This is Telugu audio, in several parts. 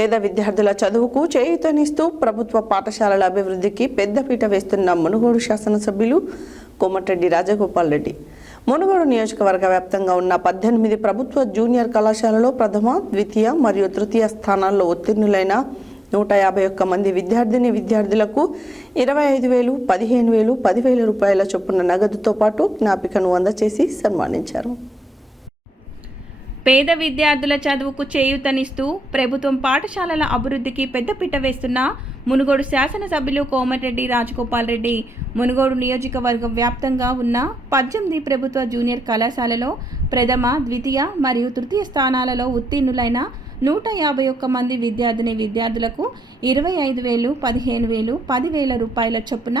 పేద విద్యార్థుల చదువుకు చేయూతనిస్తూ ప్రభుత్వ పాఠశాలల అభివృద్ధికి పెద్దపీట వేస్తున్న మునుగోడు శాసనసభ్యులు కోమటిరెడ్డి రాజగోపాల్ రెడ్డి మునుగోడు నియోజకవర్గ వ్యాప్తంగా ఉన్న 18 ప్రభుత్వ జూనియర్ కళాశాలలో ప్రథమ, ద్వితీయ మరియు తృతీయ స్థానాల్లో ఉత్తీర్ణులైన 151 మంది విద్యార్థులకు 25,000, 15,000, 10,000 రూపాయల చొప్పున నగదుతో పాటు జ్ఞాపికను అందజేసి సన్మానించారు. పేద విద్యార్థుల చదువుకు చేయూతనిస్తూ ప్రభుత్వం పాఠశాలల అభివృద్ధికి పెద్దపీట వేస్తున్న మునుగోడు శాసనసభ్యులు కోమటిరెడ్డి రాజగోపాల్ రెడ్డి మునుగోడు నియోజకవర్గం వ్యాప్తంగా ఉన్న 18 ప్రభుత్వ జూనియర్ కళాశాలలో ప్రథమ, ద్వితీయ మరియు తృతీయ స్థానాలలో ఉత్తీర్ణులైన 151 మంది విద్యార్థులకు 25,000, 15,000, 10,000 రూపాయల చొప్పున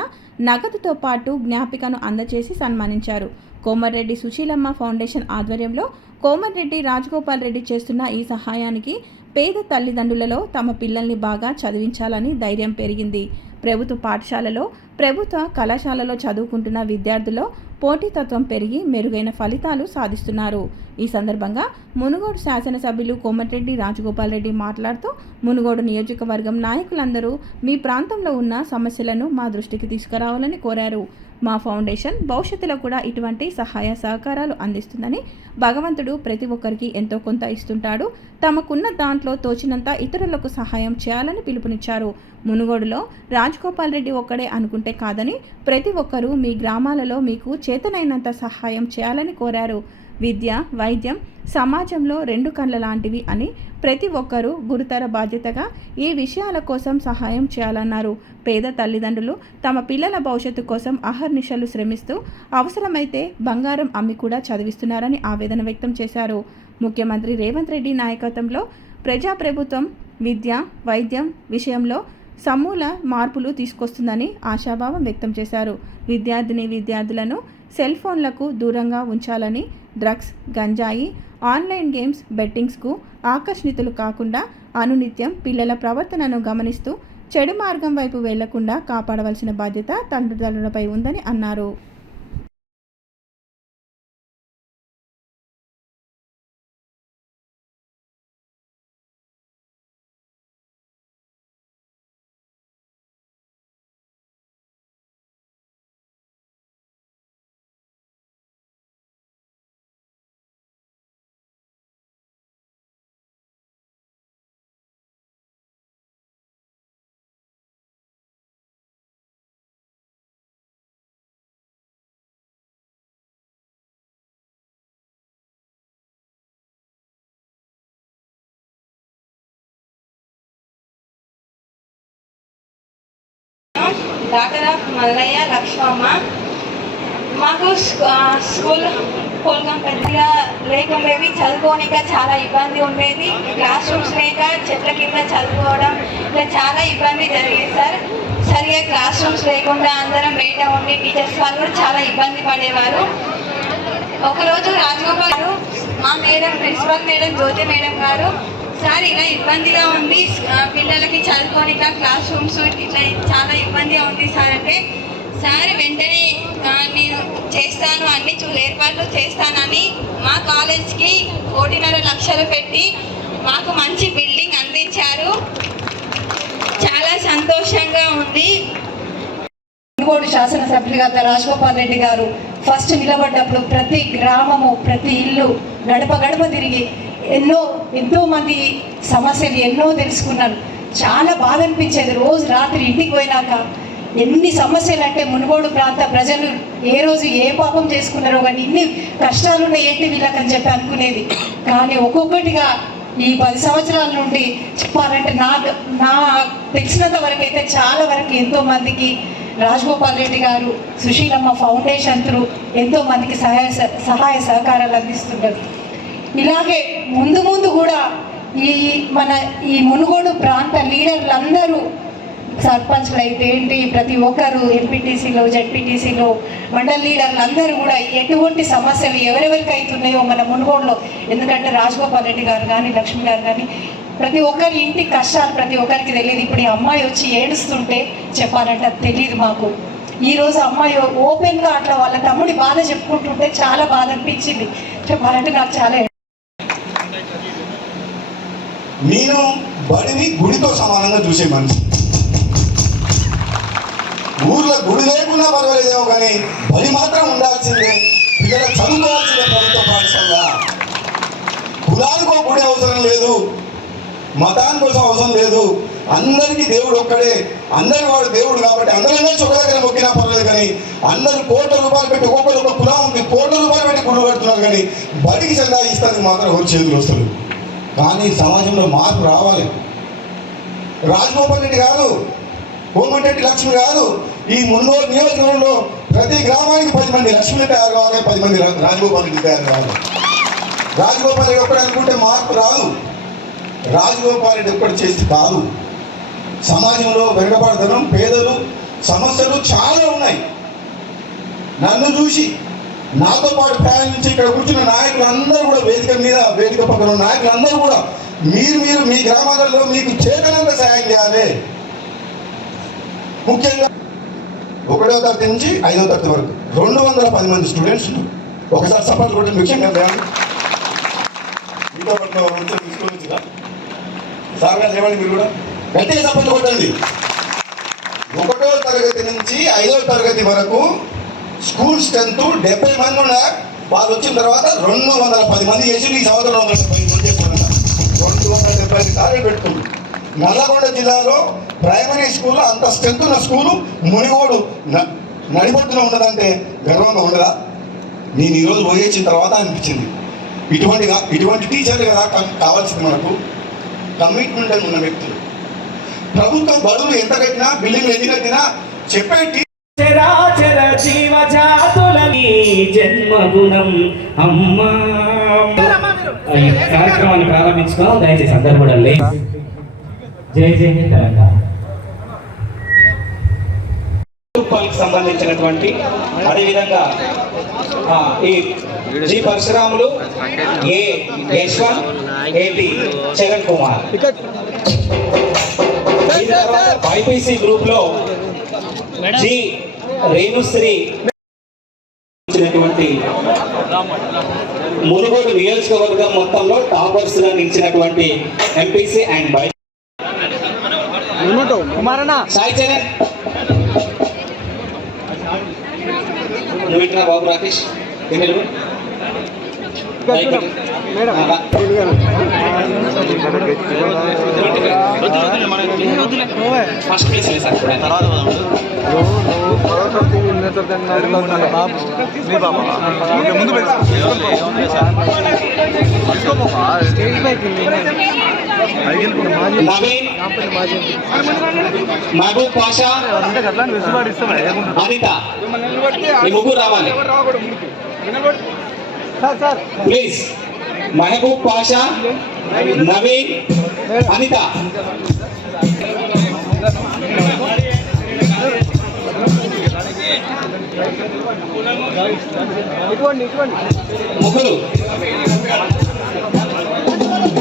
నగదుతో పాటు జ్ఞాపికను అందజేసి సన్మానించారు. కోమటిరెడ్డి సుశీలమ్మ ఫౌండేషన్ ఆధ్వర్యంలో కోమటిరెడ్డి రాజగోపాల్ రెడ్డి చేస్తున్న ఈ సహాయానికి పేద తల్లిదండ్రులలో తమ పిల్లల్ని బాగా చదివించాలని ధైర్యం పెరిగింది. ప్రభుత్వ పాఠశాలలో, ప్రభుత్వ కళాశాలలో చదువుకుంటున్న విద్యార్థుల్లో పోటీతత్వం పెరిగి మెరుగైన ఫలితాలు సాధిస్తున్నారు. ఈ సందర్భంగా మునుగోడు శాసనసభ్యులు కోమటిరెడ్డి రాజగోపాల్ రెడ్డి మాట్లాడుతూ మునుగోడు నియోజకవర్గం నాయకులందరూ మీ ప్రాంతంలో ఉన్న సమస్యలను మా దృష్టికి తీసుకురావాలని కోరారు. మా ఫౌండేషన్ భవిష్యత్తులో కూడా ఇటువంటి సహాయ సహకారాలు అందిస్తుందని, భగవంతుడు ప్రతి ఒక్కరికి ఎంతో కొంత ఇస్తుంటాడు, తమకున్న దాంట్లో తోచినంత ఇతరులకు సహాయం చేయాలని పిలుపునిచ్చారు. మునుగోడులో రాజగోపాల్ రెడ్డి ఒక్కడే అనుకుంటే కాదని ప్రతి ఒక్కరూ మీ గ్రామాలలో మీకు చేతనైనంత సహాయం చేయాలని కోరారు. విద్య, వైద్యం సమాజంలో 2 కళ్ళ లాంటివి అని ప్రతి ఒక్కరూ గురుతర బాధ్యతగా ఈ విషయాల కోసం సహాయం చేయాలన్నారు. పేద తల్లిదండ్రులు తమ పిల్లల భవిష్యత్తు కోసం అహర్నిశలు శ్రమిస్తూ అవసరమైతే బంగారం అమ్మి కూడా చదివిస్తున్నారని ఆవేదన వ్యక్తం చేశారు. ముఖ్యమంత్రి రేవంత్ రెడ్డి నాయకత్వంలో ప్రజాప్రభుత్వం విద్య, వైద్యం విషయంలో సమూల మార్పులు తీసుకొస్తుందని ఆశాభావం వ్యక్తం చేశారు. విద్యార్థులను సెల్ ఫోన్లకు దూరంగా ఉంచాలని, డ్రగ్స్, గంజాయి, ఆన్లైన్ గేమ్స్, బెట్టింగ్స్కు ఆకర్షితులు కాకుండా అనునిత్యం పిల్లల ప్రవర్తనను గమనిస్తూ చెడు మార్గం వైపు వెళ్లకుండా కాపాడవలసిన బాధ్యత తల్లిదండ్రులపై ఉందని అన్నారు. Doctor of Mallayya Lakshmamma. మాకు స్కూల్ పెద్దగా లేకుండేవి, చదువుకోనిక చాలా ఇబ్బంది ఉండేది. క్లాస్ రూమ్స్ లేక చెట్ల కింద చదువుకోవడం ఇలా చాలా ఇబ్బంది జరిగేది సార్. సరిగా క్లాస్ రూమ్స్ లేకుండా అందరం బయట ఉండి టీచర్స్ వాళ్ళు కూడా చాలా ఇబ్బంది పడేవారు. ఒకరోజు రాజగోపాల్ గారు, మా మేడం, ప్రిన్సిపల్ మేడం జ్యోతి మేడం గారు, సార్ ఇలా ఇబ్బందిగా ఉంది పిల్లలకి చదువుకోనిక, క్లాస్ రూమ్స్ ఇట్లా చాలా ఇబ్బందిగా ఉంది సార్ అంటే, సార్ వెంటనే నేను చేస్తాను, అన్ని ఏర్పాట్లు చేస్తానని మా కాలేజ్కి 1.5 లక్షలు పెట్టి మాకు మంచి బిల్డింగ్ అందించారు. చాలా సంతోషంగా ఉంది. మునుగోడు శాసనసభ్యులుగా రాజగోపాల్ రెడ్డి గారు ఫస్ట్ నిలబడ్డప్పుడు ప్రతి గ్రామము, ప్రతి ఇల్లు గడప గడప తిరిగి ఎంతో మంది సమస్యలు ఎన్నో తెలుసుకున్నారు. చాలా బాధ అనిపించేది. రోజు రాత్రి ఇంటికి పోయినాక ఎన్ని సమస్యలు అంటే మునుగోడు ప్రాంత ప్రజలు ఏ రోజు ఏ పాపం చేసుకున్నారో కానీ ఇన్ని కష్టాలు ఉన్నాయి ఏంటి వీళ్ళకని చెప్పి అనుకునేది. కానీ ఒక్కొక్కటిగా ఈ 10 సంవత్సరాల నుండి చెప్పాలంటే నా తెలిసినంత వరకు అయితే చాలా వరకు ఎంతో మందికి రాజగోపాల్ రెడ్డి గారు సుశీలమ్మ ఫౌండేషన్ త్రూ ఎంతో మందికి సహాయ సహకారాలు అందిస్తున్నారు. ఇలాగే ముందు కూడా ఈ మునుగోడు ప్రాంత లీడర్లందరూ, సర్పంచ్లు అయితే ఏంటి, ప్రతి ఒక్కరు ఎంపీటీసీలో, జెడ్పీటీసీలో, మండల లీడర్లు అందరూ కూడా ఎటువంటి సమస్యలు ఎవరెవరికి అవుతున్నాయో మన మునుగోడులో, ఎందుకంటే రాజగోపాల్ రెడ్డి గారు కానీ, లక్ష్మి గారు కానీ, ప్రతి ఒక్కరి ఇంటి కష్టాలు ప్రతి ఒక్కరికి తెలియదు. ఇప్పుడు ఈ అమ్మాయి వచ్చి ఏడుస్తుంటే చెప్పాలంటే అది తెలియదు మాకు. ఈరోజు అమ్మాయి ఓపెన్గా అట్లా వాళ్ళ తమ్ముడి బాధ చెప్పుకుంటుంటే చాలా బాధ అనిపించింది. చెప్పాలంటే నాకు చాలా నేను బడిని గుడితో సమానంగా చూసే మనిషి. ఊర్లో గుడి లేకున్నా పర్వాలేదేమో కానీ బడి మాత్రం ఉండాల్సిందే, పిల్లలు చదువుకోవాల్సిందే ప్రభుత్వ పాఠశాల. కులానికో గుడి అవసరం లేదు, మతాని కోసం అవసరం లేదు, అందరికీ దేవుడు ఒక్కడే, అందరి వాడు దేవుడు కాబట్టి అందరినీ ఒక దగ్గర మొక్కినా పర్లేదు. కానీ అందరూ కోట్ల రూపాయలు పెట్టి ఒక్కొక్కరు ఒక కులం ఉంది, కోట్ల రూపాయలు పెట్టి గుడి కడుతున్నారు. కానీ బడికి చందా ఇస్తానికి మాత్రం ఎవరు చేతులు వస్తారు. కానీ సమాజంలో మార్పు రావాలి. రాజగోపాల్ రెడ్డి కాదు, కోమటిరెడ్డి లక్ష్మి కాదు, ఈ మునుగోడు నియోజకవర్గంలో ప్రతి గ్రామానికి 10 మంది లక్ష్మిని తయారు కావాలి, 10 మంది రాజగోపాల్ రెడ్డి తయారు కావాలి. రాజగోపాల్ రెడ్డి ఒక్కడు అనుకుంటే మార్పు రాదు. రాజగోపాల్ రెడ్డి ఒక్కడు చేసి కాదు. సమాజంలో వెనుకబడతనం, పేదలు, సమస్యలు చాలా ఉన్నాయి. నన్ను చూసి నాతో పాటు ప్రయాణించి ఇక్కడ కూర్చున్న నాయకులందరూ కూడా వేదిక పక్కన నాయకులందరూ కూడా మీరు మీ గ్రామాలలో మీకు చేతనంత సహాయం చేయాలి. ముఖ్యంగా 1వ తరగతి నుంచి 5వ తరగతి వరకు 210 మంది స్టూడెంట్స్. ఒకసారి సపోర్ట్ కొట్టిన విషయం కదా మీతో తీసుకోవచ్చుగా సార్ గారు లేవండి, మీరు కూడా గట్టిగా సపోర్ట్ కొట్టండి. 1వ తరగతి నుంచి 5వ తరగతి వరకు స్కూల్ స్ట్రెంత్ 70 మంది ఉన్నా వాళ్ళు వచ్చిన తర్వాత 210 మంది చేసి ఈ సంవత్సరం 270 మంది చెప్తున్నా 275 కార్యాలు పెట్టుకుంది. నల్లగొండ జిల్లాలో ప్రైమరీ స్కూల్ అంత స్ట్రెంత్ ఉన్న స్కూలు మునిగోడు నడిబొట్టున ఉన్నదంటే గర్వంగా ఉండదా? నేను ఈరోజు పోయేసిన తర్వాత అనిపించింది ఇటువంటి టీచర్లు కదా కావాల్సింది. మనకు కమిట్మెంట్ అని ఉన్న వ్యక్తులు. ప్రభుత్వం బడులు ఎంత కట్టినా, బిల్డింగ్లు ఎన్ని కట్టినా చెప్పే చరాచర జీవజాతులని జన్మగుణం అమ్మా. ఈ కార్యక్రమాన్ని ప్రారంభించుకున్నాం. దయచేసి అందరూ కూడా జై జై తెలంగాణ. సంబంధించినటువంటి అదేవిధంగా ఈ G Parasuramulu, A Yashwant, AP Charan Kumar. BiPC group లో జి రేణుశ్రీ మునుగోడు నియోజకవర్గం మొత్తంలో టాపర్స్ గా నిలిచినటువంటి ఎంపీసీ అండ్ బై సాయి చరణ్. నువ్వు ఇట్లా బాబు Rakesh first place sir Mahaboob Pasha, Anitha, ఈ ముగ్గురు రావాలి ప్లీజ్. మహబూబ్ పాషా, నవీన్, అనిత. ముగ్గురు